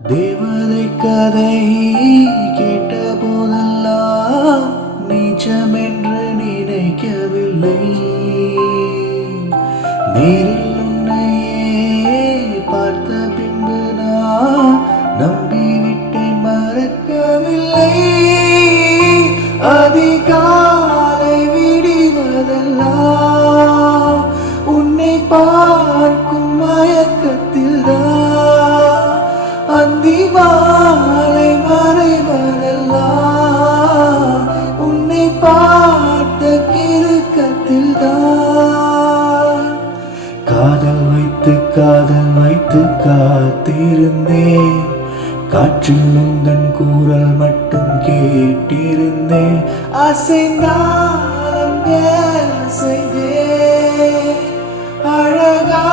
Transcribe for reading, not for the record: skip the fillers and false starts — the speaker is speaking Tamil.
தேவதை கதை கேட்ட போதெல்லாம் நீச்சமென்று நினைக்கவில்லை. நேரில் உன்னையே பார்த்த பின்பு நான் நம்பிவிட்டேன், மறக்கவில்லை. அதிகாலை விடிவதெல்லாம் உன்னை பார்க்கும் மயக்கத்தில் தான், அந்தி மாலை மறைவதெல்லாம் உன்னை பார்த்த கிறுக்கத்தில் தான். காதல் வைத்து காத்திருந்தேன், காற்றில் உந்தன் கூறல் மட்டும் கேட்டிருந்தேன். அசைந்தாலும் அசைந்தே அழகா